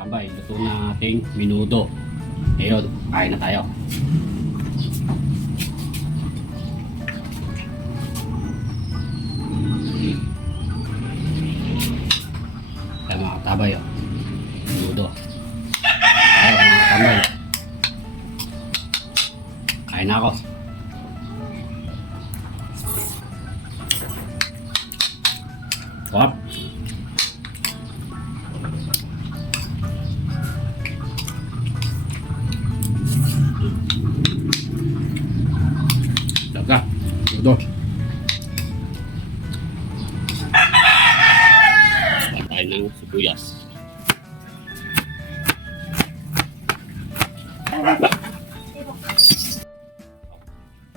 Tambay, luto na ating minudo. Ngayon, kain na tayo. Kaya mga tambay, minudo. Kaya mga tambay. Kain na ako. Wap. Daga, minudo. Patay ng sibuyas.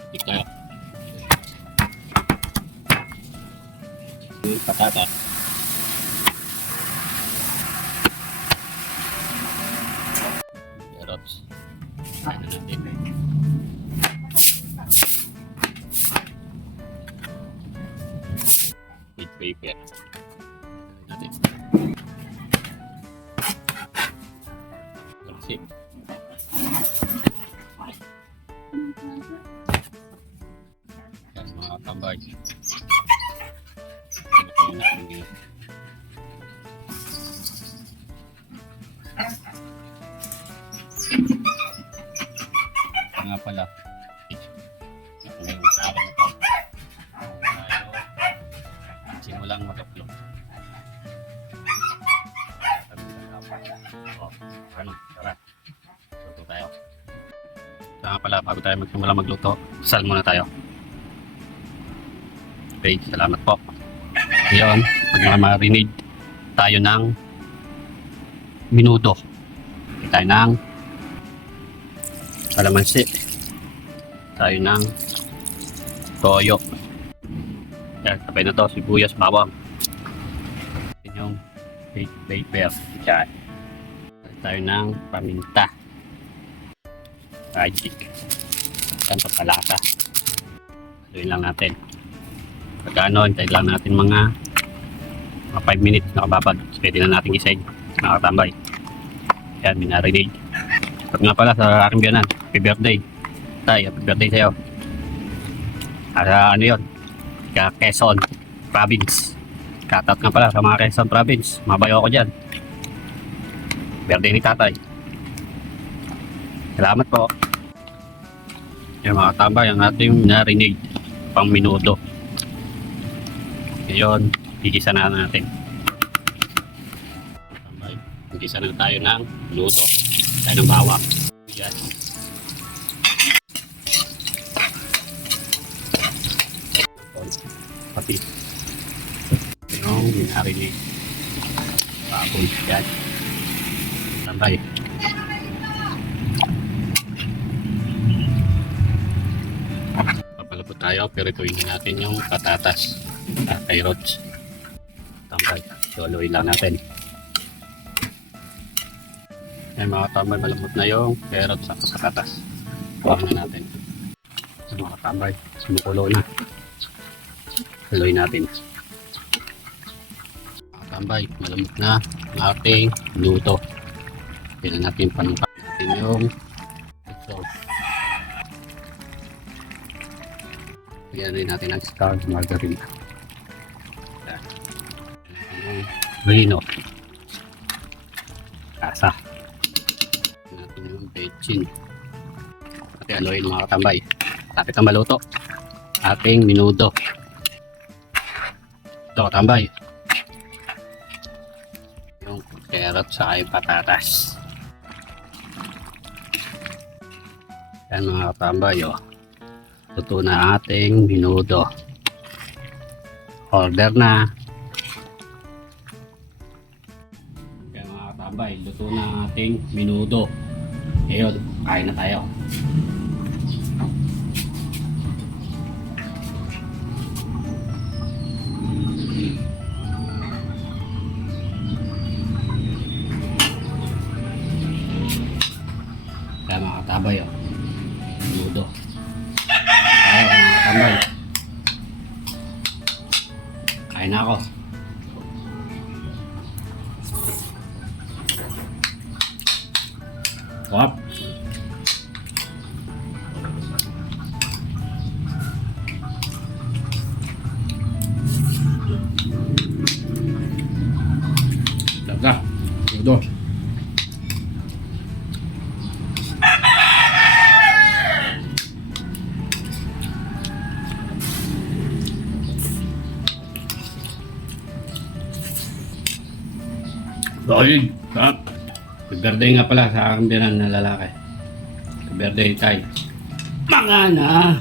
Tik tayo. Patatas. Carrots. Kain na natin. With paper. Natin. Kasi. Yan mga tambay. Nga pala ngayong araw na to tayo simulang mag-upload. Ano, tara luto tayo. Nga pala bago tayo magsimula magluto, sal muna tayo. Okay, salamat po. Ngayon, mag-marinate tayo ng minudo. Tayo ng kalamansi. Tayo ng toyo. Yan, sabay na to, sibuyas, bawang. Yan yung paper. Yan. Tayo ng paminta. Magic. Yan, pagkalasa. Haluin lang natin. Pagkano, hintayin lang natin mga 5 minutes nakababad. Pwede na natin isayin. Nakatambay. Yan, minarinade. At nga pala sa aking biyanan, happy birthday. Tay, happy birthday sa'yo. Ano yun? Quezon Province. Katat nga pala sa mga Quezon Province. Mabayo ako dyan. Birthday ni tatay. Salamat po. Yan mga tambay, ang ating minarinade pang minudo. Ngayon, gigisa na natin. Gigisa na tayo ng luto. Tayo ng bawang. Yan. Pati. Yung minarinate. Baboy. Yan. Tambay. Papalapot tayo pero ituin natin yung patatas. Carrots. Tambay. Soloy lang natin. Yan mga tambay, malambot na yung carrots at patatas. Huwag na natin. Mga tambay, sumukulo na. Haloy natin. Mga tambay, malambot na ang ating luto. Pila natin panungkap natin yung sauce. Yan rin natin ang scald margarine. Yung rino. Kasa. Natin yung bechin. At haluin mga katambay. Tapit ang maluto. Ating minudo. Ito katambay. Yung carrot sa yung patatas. Yan mga katambay. Oh. Luto na ating minudo. Order na. Yan mga katambay. Luto na ating minudo. Ngayon, kain na tayo. Kaya mga katabay, minudo. Kaya mga katabay. Kain na ako. Sarap. Daga. Udo. Solid. Sarap. Birthday nga pala sa aking biyanan na lalaki. Birthday tayo. Mga na.